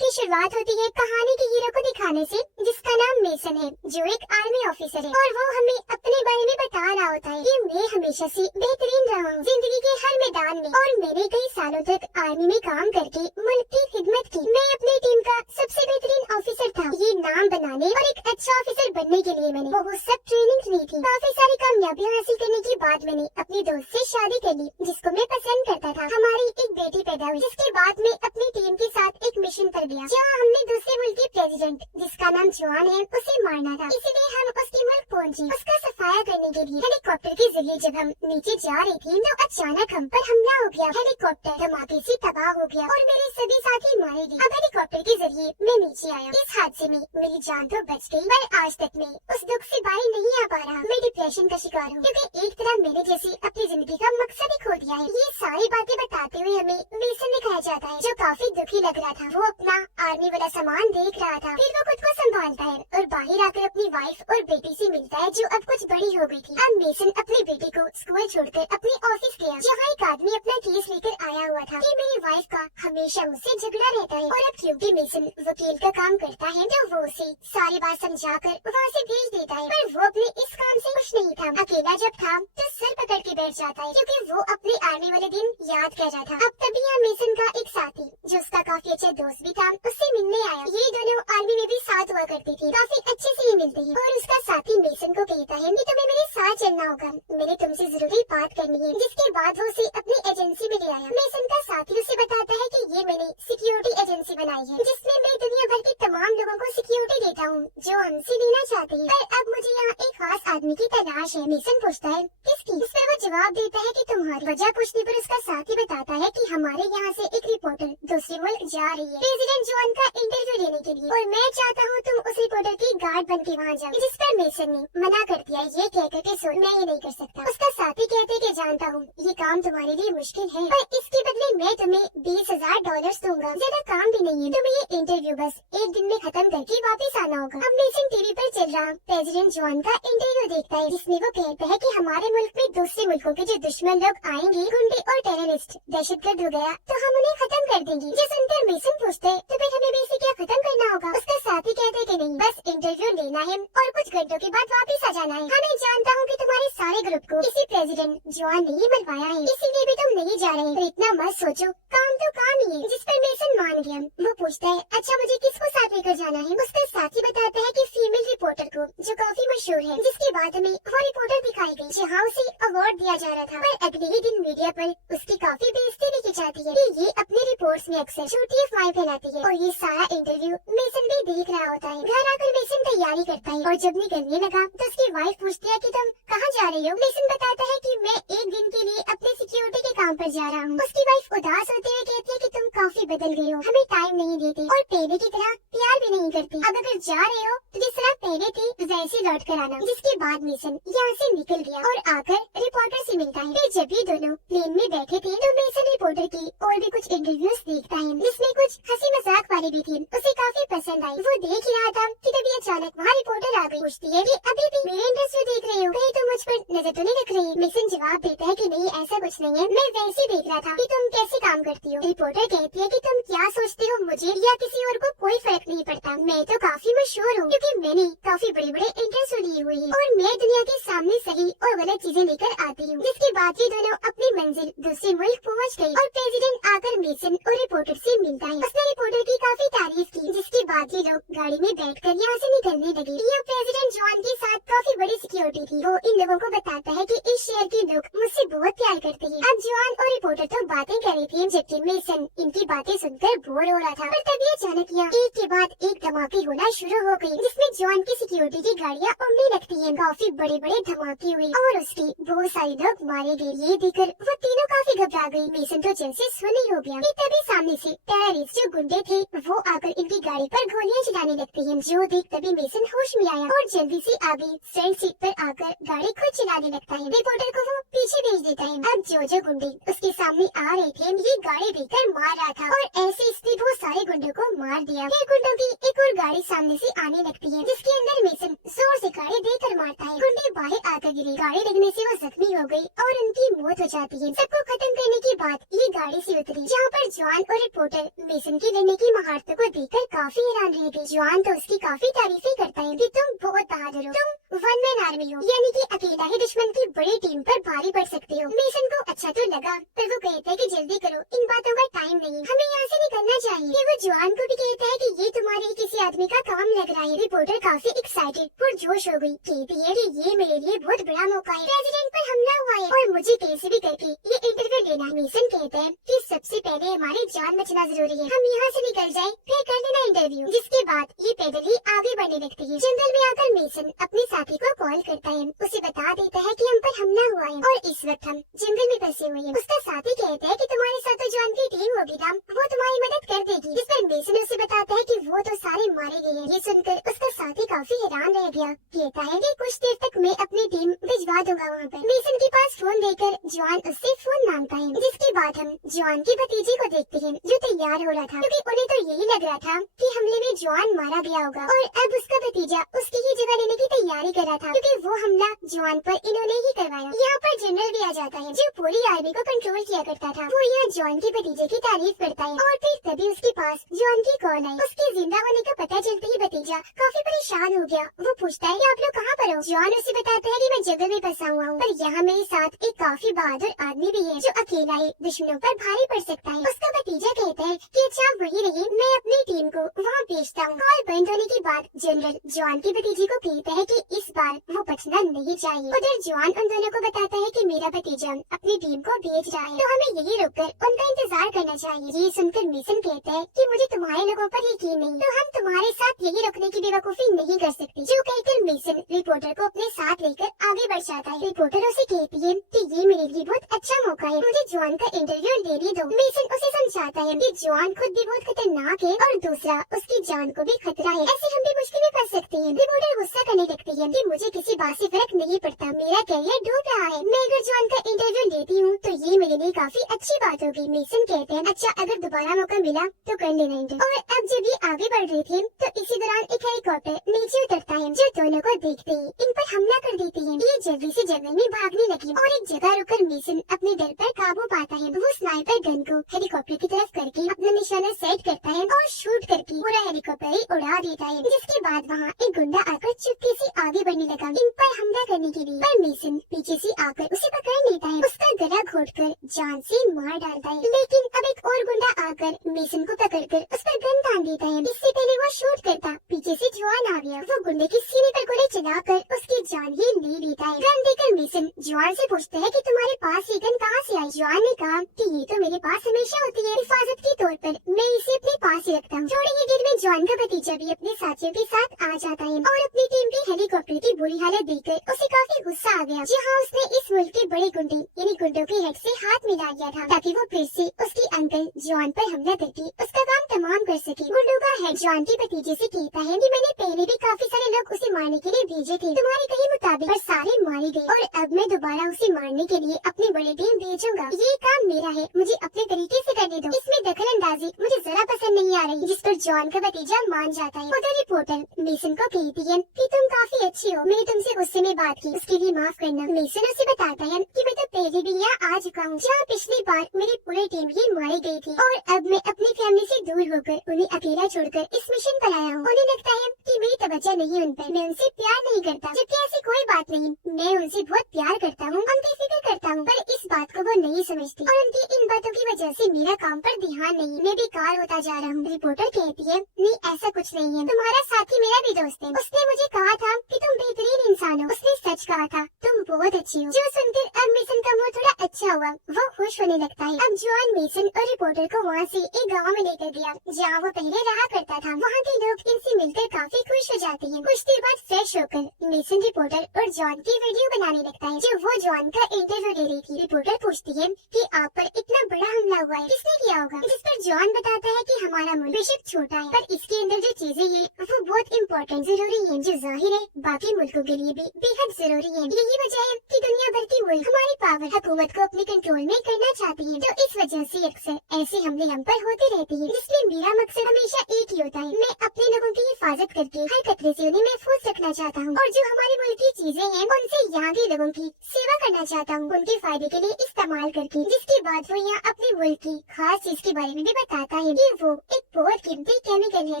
की शुरुआत होती है कहानी के हीरो को दिखाने से, जिसका नाम मेसन है, जो एक आर्मी ऑफिसर है और वो हमें अपने बारे में बता रहा होता है कि मैं हमेशा से बेहतरीन रहा हूँ जिंदगी के हर मैदान में और मैंने कई सालों तक आर्मी में काम करके मुल्क की खिदमत की। मैं अपनी टीम का सबसे बेहतरीन ऑफिसर था। ये नाम बनाने और एक अच्छा ऑफिसर बनने के लिए मैंने बहुत सब ट्रेनिंग ली थी। काफी सारी कामयाबियां हासिल करने के बाद मैंने अपनी दोस्त से शादी कर ली, जिसको मैं पसंद करता था। हमारी एक बेटी पैदा हुई, जिसके बाद मैं अपनी टीम के साथ एक मिशन पर गया, जहाँ हमने दूसरे मुल्क के प्रेसिडेंट, जिसका नाम जॉन है, उसे मारना था। इसीलिए हम उसके मुल्क पहुँचे। उसका सफाया करने के लिए हेलीकॉप्टर के जरिए जब हम नीचे जा रही थी तो अचानक हम पर हमला हो गया। हेलीकॉप्टर धमाके से तबाह हो गया और मेरे सभी साथी मारे गए। अब हेलीकॉप्टर के जरिए मैं नीचे आया। इस हादसे में मेरी जान तो बच गई, पर आज तक मैं उस दुख से बाहर नहीं आ पा रहा। मैं डिप्रेशन का शिकार हूँ, क्योंकि एक तरह मेरे जैसे अपनी जिंदगी का मकसद ही खो दिया है। ये सारी बातें बताते हुए हमें मेसन दिखाया जाता है, जो काफी दुखी लग रहा था। वो अपना आर्मी वाला सामान देख रहा था, फिर वो खुद को संभालता है और बाहर आकर अपनी वाइफ और बेटी से मिलता है, जो अब कुछ बड़ी हो गई थी। अब मेसन अपनी बेटी को स्कूल छोड़कर अपने ऑफिस गया, जहाँ एक आदमी अपना केस लेकर आया हुआ था कि मेरी वाइफ का हमेशा मुझसे झगड़ा रहता है। और अब क्योंकि मेसन वकील का काम करता है, तो वो उसे सारी बात समझाकर वहाँ से भेज देता है। पर वो अपने इस काम से खुश नहीं था। अकेला जब था तो सर पकड़ के बैठ जाता है, क्योंकि वो अपने आर्मी वाले दिन याद कर रहा था। अब तभी यहाँ मेसन का एक साथी, जो उसका काफी अच्छा दोस्त भी था, उससे मिलने आया। ये दोनों आर्मी में भी साथ हुआ करती थी, काफी अच्छे से ही मिलते हैं। और उसका साथी मेसन को कहता है कि तुम्हें मेरे साथ चलना होगा, मैंने तुमसे जरूरी बात करनी है। जिसके बाद वो उसे अपनी एजेंसी में ले आया। मेसन का साथी उसे बताता है कि ये मैंने सिक्योरिटी एजेंसी बनाई है, जिसमें मैं दुनिया भर के तमाम लोगों को सिक्योरिटी देता हूँ जो हमसे लेना चाहते हैं। पर अब मुझे यहाँ एक खास आदमी की तलाश है। मेसन पूछता है किसकी? इस पर वो जवाब देता है कि तुम्हारी। वजह पूछने पर उसका साथी बताता है कि हमारे यहाँ से एक रिपोर्टर दूसरे मुल्क जा रही है प्रेसिडेंट जॉन का इंटरव्यू लेने के लिए, और मैं चाहता हूँ तुम उस रिपोर्टर की गार्ड बन के वहाँ जाओ। जिस पर मेसन ने मना कर दिया, ये कहकर के सुन मैं ये नहीं कर सकता। उसका साथी कहते कि जानता हूँ ये काम तुम्हारे लिए मुश्किल है, पर इसके बदले मैं तुम्हें $20,000 दूंगा। ज्यादा काम भी नहीं है, तुम्हें ये इंटरव्यू बस एक दिन में खत्म करके वापस आना होगा। अब मेसन टीवी पर चल रहा प्रेसिडेंट जॉन का इंटरव्यू देखता है, जिसमें वो कहता है कि हमारे मुल्क में दूसरे मुल्कों के जो दुश्मन लोग आएंगे, गुंडे और टेररिस्ट, दहशतगर्द वगैरह, तो हम उन्हें खत्म कर देंगे। जो सुनकर मेसन पूछते है तो फिर हमें भी इसे क्या खत्म करना होगा? उसका साथी कहते कि नहीं, बस इंटरव्यू लेना है और कुछ घंटों के बाद वापस आ जाना है। हमें जानता हूँ कि तुम्हारे सारे ग्रुप को इसी प्रेसिडेंट जॉन ने ही मरवाया है, इसीलिए भी तुम नहीं जा रहे। तो इतना मत सोचो, काम तो काम ही है। जिस पर मेसन मान गया। वो पूछता है अच्छा मुझे किसको साथ लेकर जाना है? उसका साथी बताता है कि फीमेल रिपोर्टर को, जो काफी मशहूर है। जिसके बाद हमें वो रिपोर्टर दिखाई गई, जहाँ उसे अवार्ड दिया जा रहा था। पर अगले ही दिन मीडिया पर उसकी काफी बेइज्जती की जाती है कि ये अपने रिपोर्ट्स में अक्सर झूठी अफवाहें फैलाती है। और ये सारा इंटरव्यू मेसन भी देख रहा होता है। घर आकर मेसन तैयारी करता है और जब निकलने लगा तो उसकी वाइफ पूछती है कि तुम कहाँ जा रही हो? मेसन बताता है कि मैं एक दिन के लिए अपने सिक्योरिटी के काम पर जा रहा हूँ। उसकी वाइफ उदास होते हुए कहती है कि तुम काफी बदल गई हो, हमें टाइम नहीं देती और पहले की तरह प्यार भी नहीं करती। अब अगर जा रहे हो तो जिस तरह पहले थे वैसे लौट कर आना। जिसके बाद मेसन यहाँ से निकल गया और आकर रिपोर्टर से मिलता है। फिर जब ये दोनों प्लेन में बैठे थे तो मेसन रिपोर्टर की और भी कुछ इंटरव्यूज देखता है, जिसमें कुछ हंसी मजाक वाले भी थे। उसे काफी पसंद आई। वो देख ही रहा था कि तभी अचानक वहाँ रिपोर्टर आ गई। पूछती है कि अभी भी मेरे इंटरव्यू देख रहे हो, कहीं तुम मुझ पर नजर तो नहीं रख रही? मेसन जवाब देता है कि नहीं ऐसा कुछ नहीं है, मैं वैसे देख रहा था कि तुम कैसे काम करती हो। रिपोर्टर कहती है कि तुम क्या सोचते हो, मुझे या किसी और को कोई फर्क नहीं पड़ता। मैं तो काफी मशहूर हूँ, क्योंकि मैंने काफी बड़े बड़े इंटरव्यू लिए हुए हैं और मैं दुनिया के सामने सही और गलत चीजें लेकर आती हूँ। जिसके बाद ये दोनों अपनी मंजिल दूसरे मुल्क पहुँच गयी और प्रेसिडेंट आकर मेसन और रिपोर्टर से मिलता है। उसने रिपोर्टर की काफी तारीफ की। जिसके बाद ये लोग गाड़ी में बैठकर यहाँ से निकलने लगे। यह प्रेसिडेंट जॉन के साथ काफी बड़ी सिक्योरिटी थी। वो इन लोगों को बताता है कि इस शहर के लोग मुझसे बहुत प्यार करते हैं। अब जॉन और रिपोर्टर तो बातें कर रही थी, जबकि मेसन इनकी बातें सुनकर बोर हो रहा था। पर तभी अचानक यहाँ एक के बाद एक धमाके होना शुरू हो गयी, जिसमें जॉन की सिक्योरिटी की गाड़ियाँ उड़ने लगती है। काफी बड़े बड़े धमाके हुए और उसके बहुत सारे लोग मारे गए। ये देखकर वो तीनों काफी घबरा गयी। मेसन तो जैसे सुन ही हो गया कि तभी सामने से टेररिस्ट जो गुंडे थे वो आकर इनकी गाड़ी पर गोलियां चलाने लगती है। जो देख तभी मेसन होश में आया और जल्दी से आगे फ्रंट सीट पर आकर गाड़ी खुद चलाने लगता है। रिपोर्टर को वो पीछे भेज देता है। अब जो गुंडे उसके सामने आ रहे थे ये गाड़ी देखकर मार रहा था और ऐसे इसने वो सारे गुंडों को मार दिया। फिर गुंडों की एक और गाड़ी सामने से आने लगती है जिसके अंदर मेसन जोर से गाड़ी देकर मारता है। गुंडे बाहर आकर गिरे। गाड़ी लगने से वो जख्मी हो गई और उनकी मौत हो जाती है। सबको खत्म करने के बाद ये गाड़ी से उतरी जहाँ पर जॉन और रिपोर्टर मेसन की लड़ने की महारत को देखकर काफी हैरान रह गए। जॉन तो उसकी काफी तारीफें करता है कि तुम बहुत बहादुर हो, तुम वन मैन आर्मी हो, यानी कि अकेला ही दुश्मन की बड़ी टीम पर भारी पड़ सकते हो। मेसन को अच्छा तो लगा पर वो कहता है कि जल्दी करो, इन बातों का टाइम नहीं, हमें यहाँ से निकलना चाहिए। फिर वो जॉन को भी कहता है कि ये तुम्हारे किसी आदमी का काम लग रहा है। रिपोर्टर काफी एक्साइटेड और जोश हो गई, कहती है कि ये मेरे लिए बहुत बड़ा मौका है, प्रेसिडेंट पर हमला हुआ है और मुझे कैसे भी करके ये इंटरव्यू लेना है। मेसन कहता है कि सबसे पहले हमारी जान बचना जरूरी है, हम यहाँ से निकल जाए फिर कर लेना इंटरव्यू। जिसके बाद ये पैदल ही आगे बढ़ने लगती है। जंगल में आकर मेसन अपने साथी को कॉल करता है, उसे बता देता है कि हम पर हमला हुआ है और इस वक्त हम जंगल में फंसे हुए हैं। उसका साथी कहता है कि तुम्हारे साथ तो जॉन की टीम होगी राम, वो तुम्हारी मदद कर देगी। जिस पर मेसन उसे बताता है कि वो तो सारे मारे गए हैं। ये सुनकर उसका साथी काफी हैरान रह गया, कहता है कि कुछ देर तक मैं अपनी टीम भिजवा दूंगा वहाँ पर। मेसन के पास फोन देकर जॉन उससे फोन मांगता है। जिसके बाद हम जॉन की भतीजी को देखते हैं जो तैयार हो रहा था, क्योंकि उन्हें तो यही लग रहा था कि हमले में जॉन मारा गया होगा और अब उसका भतीजा उसकी ही जगह लेने की तैयारी कर रहा था, क्योंकि वो हमला जॉन पर इन्होंने ही करवाया। यहाँ पर जनरल भी आ जाता है जो पूरी आर्मी को कंट्रोल किया करता था। वो यहाँ जॉन के भतीजे की तारीफ करता है और फिर तभी उसके पास जॉन की कॉल आई। उसके जिंदा होने का पता चलते ही भतीजा काफी परेशान हो गया। वो पूछता है कि आप लोग कहाँ पर हो? जॉन उसे बताता है कि मैं जंगल में फंसा हुआ हूँ, पर यहाँ मेरे साथ एक काफी बहादुर आदमी भी है जो अकेला ही दुश्मनों पर भारी पड़ सकता है। उसका भतीजा कहता है कि अच्छा वही रहिए, मैं अपनी टीम को वहाँ भेजता हूँ। कॉल बंद होने के बाद जनरल जॉन की भतीजी को कहता है कि इस बार वो बचना नहीं चाहिए। उधर जॉन उन दोनों को बताता है कि मेरा भतीजा अपनी टीम को भेज रहा है, तो हमें यही रुककर उनका इंतजार करना चाहिए। ये सुनकर मेसन कहता है कि मुझे तुम्हारे लोगों पर यकीन नहीं, तो हम तुम्हारे साथ यही रुकने की बेवकूफी नहीं कर सकती। जो कहकर मेसन रिपोर्टर को अपने साथ लेकर आगे बढ़ जाता है। रिपोर्टर उसे कहती है कि ये मेरे लिए बहुत अच्छा मौका है, मुझे जॉन का इंटरव्यू लेने दो। मेसन उसे समझाता है कि जॉन खुद भी बहुत खतरनाक है और दूसरा उसकी जान को भी खतरा है, ऐसे हम भी मुश्किल में फंस सकते हैं। रिपोर्टर गुस्सा करने लगती है कि मुझे किसी बात से फर्क नहीं पड़ता, मेरा कैरियर डूब रहा है, मैं अगर जॉन का इंटरव्यू लेती हूँ तो ये मेरे लिए काफी अच्छी बात होगी। मेसन कहते हैं अच्छा अगर दोबारा मौका मिला तो कर लेना इंटरव्यू। और अब जब ये आगे बढ़ रहे थे तो इसी दौरान एक हेलीकॉप्टर नीचे उतरता है जो दोनों को देखते ही इन पर हमला कर देती है। ये जल्दी से जंगल में भागने लगी और एक जगह रुककर मेसन अपने डर पर काबू पाता है। वो स्नाइपर गन को हेलीकॉप्टर की तरफ करके अपना निशाना सेट करता है और शूट करके पूरा हेलीकॉप्टर ही उड़ा देता है। जिसके बाद वहाँ एक गुंडा आकर चुपके से आगे बढ़ने लगा इन पर हमला करने के लिए, पर मेसन पीछे से आकर उसे पकड़ लेता है, उसका गला घोटकर जान से मार डालता है। लेकिन अब एक और गुंडा आकर मेसन को पकड़कर उस पर गन तान देता है। इससे पहले वो शूट करता पीछे से जॉन आ गया, वो गुंडे के सीने पर गोली चलाकर उसकी जान ही ले लेता है। गन देकर मेसन जॉन से पूछता है कि तुम्हारे पास ये गन कहाँ से आई? जॉन ने कहा कि ये तो मेरे पास हमेशा होती है, हिफाजत के तौर पर मैं इसे अपने पास ही रखता हूँ। थोड़ी ही देर में जॉन का भतीजा भी अपने साथियों के साथ आ जाता है और अपनी टीम के हेलीकॉप्टर की बुरी हालत देखकर उसे काफी गुस्सा आ गया। जहाँ उसने इस मुल्क के बड़े गुंडे यानी गुंडों के हेड से हाथ मिला लिया था ताकि वो फिर से उसकी अंकल जॉन पर हमला करके उसका काम तमाम कर सके। गुंडों का हेड जॉन के भतीजे से कहता है कि मैंने पहले भी काफी सारे लोग उसे मारने के लिए भेजे थे, तुम्हारे कहे मुताबिक, पर सारे मारे गए और अब मैं दोबारा उसे मारने के लिए अपनी बड़ी टीम भेजूंगा। ये काम मेरा है, मुझे अपने तरीके से करने दो, इसमें दखल अंदाजी मुझे जरा पसंद नहीं आ रही। जिस पर जॉन का भतीजा मान जाता है। उधर रिपोर्टर मेसन को कहती है कि तुम काफी अच्छी हो, मैंने तुमसे गुस्से में बात की, उसके लिए माफ करना। मेसन उसे बताता है कि मैं तो पहले भी यहाँ आ चुका हूँ, जहाँ पिछली बार मेरी पूरी टीम ही मारी गई थी और अब मैं अपनी फैमिली से दूर होकर उन्हें अकेला छोड़कर इस मिशन पर आया हूँ। उन्हें लगता है कि मेरी तवज्जो नहीं उन पर, मैं उनसे प्यार नहीं करता, जबकि ऐसी कोई बात नहीं, मैं उनसे बहुत प्यार करता हूँ, उनकी फिक्र करता हूँ, पर इस बात को वो नहीं समझती और उनकी इन बातों की वजह से मेरा काम पर ध्यान नहीं, मैं बेकार होता जा रहा हूँ। रिपोर्टर कहती है नहीं ऐसा कुछ नहीं है, तुम्हारा साथी मेरा भी दोस्त है, उसने मुझे कहा था कि तुम बेहतरीन इंसान हो, उसने सच कहा था, तुम बहुत अच्छी हो। जो सुनकर अब मेसन का मुंह थोड़ा अच्छा हुआ, वो खुश होने लगता है। अब जॉन मेसन और रिपोर्टर को वहाँ से एक गांव में लेकर गया जहाँ वो पहले रहा करता था। वहाँ के लोग इनसे मिलकर काफी खुश हो जाते हैं। कुछ देर बाद फ्रेश होकर मेसन रिपोर्टर और जॉन की वीडियो बनाने लगता है जो वो जॉन का इंटरव्यू ले रही थी। रिपोर्टर पूछती है कि आप पर इतना बड़ा हमला हुआ है, किसने किया होगा? जिस पर जॉन बताता है कि हमारा मुल्क बेशक छोटा है पर इसके अंदर जो चीजें हैं वो बहुत इम्पोर्टेंट जरूरी है, जो जाहिर है बाकी मुल्कों के लिए भी बेहद जरूरी है। यही वजह है कि दुनिया भर के मुल्क हमारी पावर हुकूमत को अपने कंट्रोल में करना चाहती है। तो इस वजह से अक्सर ऐसे हमले हम पर होते रहते हैं, जिसलिए मेरा मकसद हमेशा एक ही होता है, मैं अपने लोगों की हिफाजत करके हर खतरे से उन्हें महफूज रखना चाहता हूँ और जो हमारे मुल्क की चीजें हैं उनसे यहाँ के लोगों की सेवा करना चाहता हूँ, उनके फायदे के लिए इस्तेमाल करके। जिसके बाद वो यहाँ अपने मुल्क की खास चीज के बारे में भी बताता है कि वो एक बहुत कीमती केमिकल है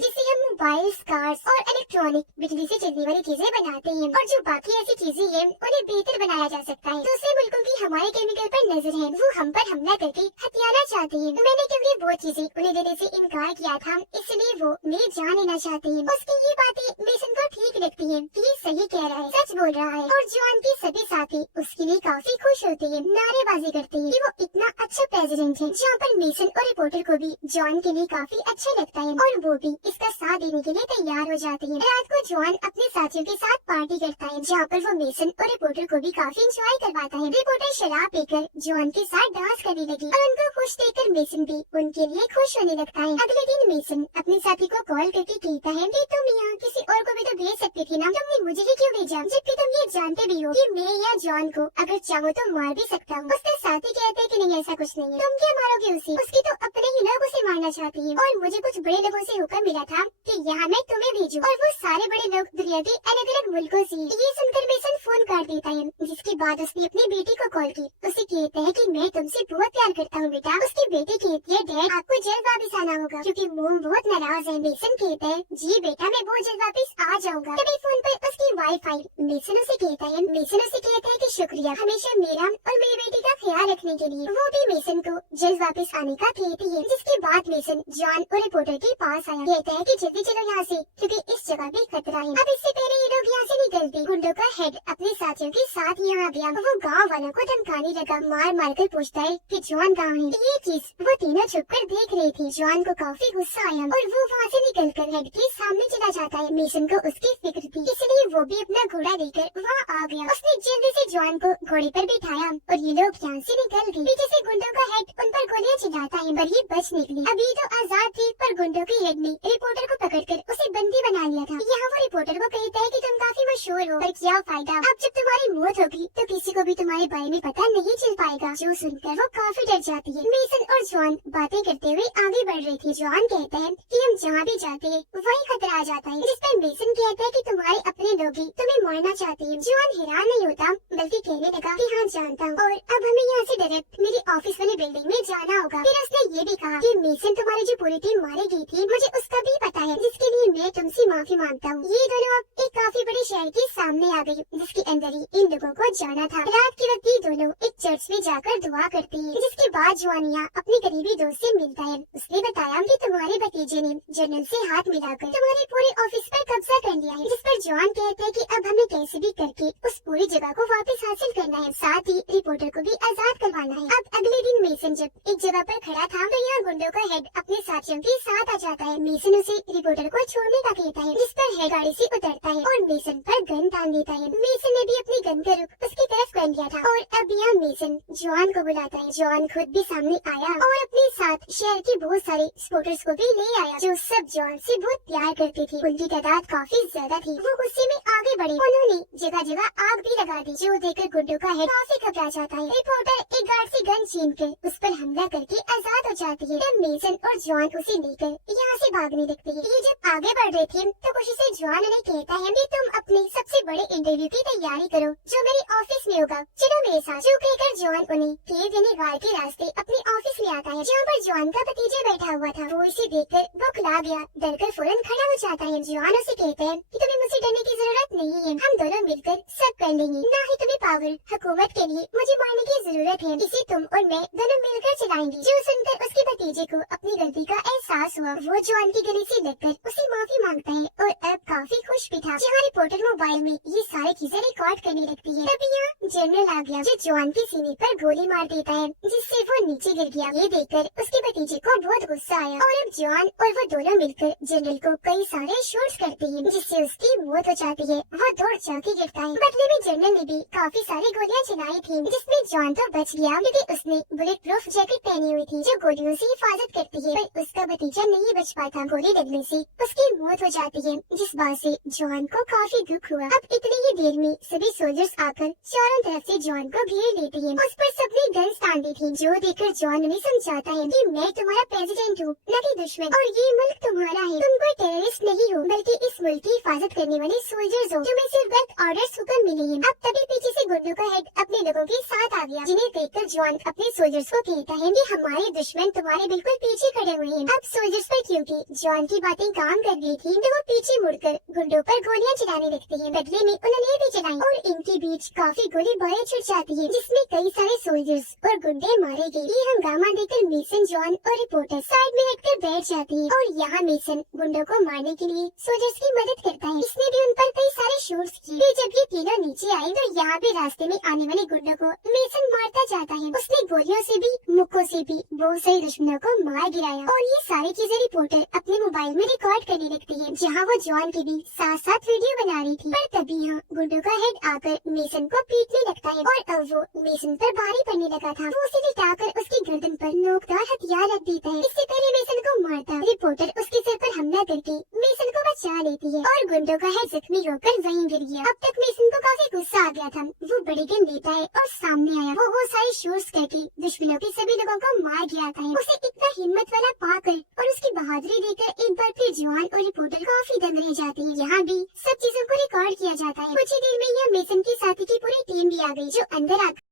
जिससे हम मोबाइल, कार्स और इलेक्ट्रॉनिक बिजली से चलने वाली चीजें बनाते हैं और जो बाकी ऐसी चीजें हैं उन्हें बेहतर बनाया जा सकता है। दूसरे मुल्कों की हमारे केमिकल पर नजर है, वो हम पर हमला करके हथियाना चाहते हैं। मैंने क्योंकि वो चीजें उन्हें देने से इनकार किया था, इसलिए वो मेरी जान लेना चाहते हैं। उसकी ये बातें मेसन को ठीक लगती है कि ये सही कह रहा है, सच बोल रहा है और जॉन के सभी साथी उसके लिए काफी खुश होते हैं, नारेबाजी करते हैं कि वो इतना अच्छा प्रेसिडेंट है। जहाँ पर मेसन और रिपोर्टर को भी जॉन के लिए काफी अच्छा लगता है और वो भी इसका साथ देने के लिए तैयार हो जाते हैं। रात को जॉन अपने साथियों के साथ पार्टी करता है जहाँ पर वो मेसन और रिपोर्टर को भी काफी इंजॉय करवाता है। रिपोर्टर शराब पीकर जॉन के साथ डांस करने लगी और उनको खुश देखकर मेसन भी उनके लिए खुश होने लगता है। अगले दिन मेसन अपने साथी को कॉल करके कहता है कि तुम यहाँ किसी और को भी तो भेज सकती थी ना, तुमने मुझे ही क्यों भेजा, जबकि तुम ये जानते भी हो कि मैं या जॉन को अगर चाहो तो मार भी सकता हूँ। उसका साथी कहता है कि नहीं ऐसा कुछ नहीं है, तुम क्या मारोगे उसे, उसकी तो अपने ही लोग उसे मारना चाहती है और मुझे कुछ बड़े लोगों से हुक्म मिला था कि यहाँ मैं तुम्हें भेजूं और वो सारे बड़े लोग दुनिया के अलग अलग मुल्कों से। ये सुनकर मेसन फोन काट देता है, जिसके बाद उसने अपनी बेटी को कॉल की। उसे कहता है कि मैं तुमसे बहुत प्यार करता हूँ बेटा। उसकी बेटी कहती है डैड आपको जल्द वापस आना होगा क्योंकि मोम बहुत नाराज है। मेसन कहता है जी बेटा मैं बहुत जल्द वापस आ जाऊंगा। तभी फोन पर उसकी वाईफाई मेसन उसे कहता है कि शुक्रिया हमेशा मेरा और मेरी बेटी का ख्याल रखने के लिए। वो भी मेसन को जल्द वापस आने का कहती है। जिसके बाद मेसन जॉन और रिपोर्टर के पास आया, कहता है कि जल्दी चलो यहाँ से क्योंकि इस जगह भी खतरा है। अब इससे पहले ये लोग यहाँ से निकलते गुंडों का हेड अपने साथियों के साथ यहाँ आ गया। वो गाँव वालों को धमकाने लगा, मार मार कर पूछता है कि जॉन कहाँ है। ये चीज वो तीनों छुपकर देख रही थी। जॉन को काफी गुस्सा आया और वो वहाँ से निकलकर हेड के सामने चला जाता है। मेसन को उसकी फिक्र थी इसलिए वो भी अपना घोड़ा लेकर वहाँ आ गया। उसने जल्दी से जॉन को घोड़े पर बिठाया और ये लोग यहाँ से निकल गए। पीछे से गुंडों का हेड उन पर गोलियां चलाता है पर ये बच निकली। अभी तो आजाद थे पर गुंडों के हेड ने रिपोर्टर को पकड़कर उसे बंदी बना लिया था। यहाँ वो रिपोर्टर को कहता है कि तुम काफी मशहूर हो पर क्या फायदा, अब जब तुम्हारी मौत होगी तो किसी को भी तुम्हारे बारे में पता नहीं चल पाएगा। जो सुनकर वो काफी डर जाती है। मेसन और जॉन बातें करते हुए आगे बढ़ रहे थे। जॉन कहता है कि हम जहाँ भी जाते हैं वही खतरा आ जाता है, जिस पर मेसन कहता है कि तुम्हारे अपने लोग ही तुम्हें मारना चाहते हैं। जॉन हैरान नहीं होता बल्कि कहने लगा कि हाँ जानता हूँ और अब हमें यहाँ से डायरेक्ट मेरी ऑफिस वाली बिल्डिंग में जाना होगा। फिर उसने ये भी कहा कि मेसन तुम्हारी जो पूरी टीम मारी गई थी मुझे उसका भी पता है, जिसके लिए मैं तुमसे माफी मांगता हूँ। ये दोनों अब एक काफी बड़े शहर के सामने आ गई जिसके अंदर ही इन लोगों को जाना था। रात के वक्त ये दोनों एक चर्च में जाकर दुआ करते हैं, जिसके बाद जॉनिया अपने करीबी दोस्त से मिलता है। उसने बताया कि तुम्हारे भतीजे ने जनरल से हाथ मिलाकर तुम्हारे पूरे ऑफिस पर कब्जा कर लिया है। जिस पर जॉन कहता है कि अब हमें कैसे भी करके उस पूरी जगह को वापस हासिल करना है, साथ ही रिपोर्टर को भी आजाद करवाना है। अब अगले दिन मेसन जब एक जगह पर खड़ा था तो यहाँ गुंडों का हेड अपने साथियों के साथ आ जाता है। मेसन उसे रिपोर्टर को छोड़ने का कहता है, जिस पर हेड गाड़ी से उतरता है और मेसन पर गन तान देता है। मेसन ने भी अपनी गन का रुख उसकी तरफ कर लिया था और अब यहाँ मेसन जॉन को बुलाता है। जॉन खुद भी सामने आया और अपने साथ शहर के बहुत सारे सपोर्टर्स को भी ले आया जो सब जॉन से बहुत प्यार करते थे। उनकी तादाद काफी ज्यादा थी। वो गुस्से में आगे बढ़े। उन्होंने जगह जगह आग भी लगा दी जो देखकर गुंडों का हेड काफी घबरा जाता है। रिपोर्टर एक गार्ड से गन छीन कर उस पर हमला करके आजाद हो जाती है। तब मेसन और जॉन उसे लेकर यहाँ से भागने लगते हैं। ये जब आगे बढ़ रहे थे तो खुशी से जॉन उन्हें कहता है कि तुम अपने सबसे बड़े इंटरव्यू की तैयारी करो जो मेरे ऑफिस में होगा, चलो मेरे साथ। जो कहकर जॉन उन्हें केव यानी गाय के रास्ते अपने ऑफिस ले आता है जहाँ पर जॉन का भतीजा बैठा हुआ था। वो इसे देखकर बौखला गया, डरकर फौरन खड़ा हो जाता है। जॉन उसे कहते हैं कि तुम्हें मुझसे डरने की जरूरत नहीं है, हम दोनों मिलकर सब कर लेंगे। ना ही तुम्हें पावर हुकूमत के लिए मुझे मारने की जरूरत है, इसे तुम और मैं दोनों मिलकर चलाएंगे। जो सुनकर उसके भतीजे को अपनी गलती का एहसास हुआ। वो जॉन की गले से लगकर उसे माफी मांगता है और अब काफी खुश भी था। जहाँ रिपोर्टर मोबाइल में ये सारी चीजें रिकॉर्ड करने लगती है, तभी यहाँ जनरल आ गया जो जॉन के सीने पर गोली मार देता है, जिससे वो नीचे गिर गया। ये देखकर उसके भतीजे को बहुत गुस्सा आया और अब जॉन और वो दोनों मिलकर जनरल को कई सारे शॉट्स करते हैं, जिससे उसकी मौत हो जाती है। वो दौड़ जाके गिरता है। बदले में जनरल ने भी काफी सारी गोलियां चलाई थी, जिसमें जॉन तो बच गया क्योंकि उसने बुलेट प्रूफ जैकेट पहनी हुई थी जो गोलियों से हिफाजत करती है, पर उसका भतीजा नहीं बच पाता। गोली लगने से उसकी मौत हो जाती है, जिस बात से जॉन को काफी दुख हुआ। अब इतनी ही देर में सभी सोल्जर्स आकर चारों तरफ से जॉन को घेर लेते हैं। उस पर सबने गन्स तान दी थी, जो देखकर जॉन उन्हें समझाता है कि मैं तुम्हारा प्रेसिडेंट हूँ, न कि दुश्मन, और ये मुल्क तुम्हारा है। तुम कोई टेररिस्ट नहीं हो, बल्कि इस मुल्क की हिफाजत करने वाले सोल्जर्स हो। तुम्हें सिर्फ गलत ऑर्डर्स हुक्म मिले हैं। अब तभी पीछे से गुंडों का हेड अपने लोगों के साथ आ गया, जिन्हें देखकर जॉन अपने सोल्जर्स को कहता है कि हमारे दुश्मन तुम्हारे बिल्कुल पीछे खड़े हुए हैं। अब सोल्जर्स पर क्योंकि जॉन की बातें काम कर गई थी, तो वो पीछे मुड़कर गुंडों पर गोलियां चलाने लगते हैं। बदले में उन्होंने भी चलाई और इनके बीच काफी गोलीबारी छिड़ जाती है, जिसमें कई सारे सोल्जर्स और गुंडे मारे गए। ये हंगामा देखकर मेसन, जॉन और रिपोर्टर साइड में हटकर बैठ जाते हैं और यहाँ मेसन गुंडों को मारने के लिए सोल्जर्स की मदद करता है। इसने भी उन पर कई सारे शॉट्स किए। जब ये तीनों नीचे आए तो यहाँ पे रास्ते में आने वाले गुंडों को मेसन मारता जाता है। उसने गोलियों से भी मुक्कों से भी बहुत सारे दुश्मनों को मार गिराया और ये सारी चीजें रिपोर्टर अपने मोबाइल में रिकॉर्ड करने लगती है, जहाँ वो जॉन की भी साथ साथ वीडियो बना रही थी। पर तभी यहाँ गुंडों का हेड आकर मेसन को पीटने लगता है और अब वो मेसन पर भारी पड़ने लगा था। वो उसे लिटाकर उसकी गर्दन पर नोकदार हथियार रख देता है। इससे पहले मेसन को मारता रिपोर्टर उसके सर पर हमला करके मेसन को बचा लेती है और गुंडों का हेड जख्मी होकर वहीं गिर गया। अब तक मेसन को काफी गुस्सा आ गया था। वो बड़ी गन लेता है और सामने आया। वो सारी शॉट्स करके दुश्मनों के सभी लोगों को मार गिराता है। उसे इतना हिम्मत वाला पाकर और उसकी बहादुरी देखकर एक बार फिर जॉन और रिपोर्टर काफी दंग रह जाते हैं। यहाँ भी सब चीजों को रिकॉर्ड किया जाता है। कुछ ही देर में यह मेसन के साथी की पूरी टीम भी आ गई, जो अंदर आकर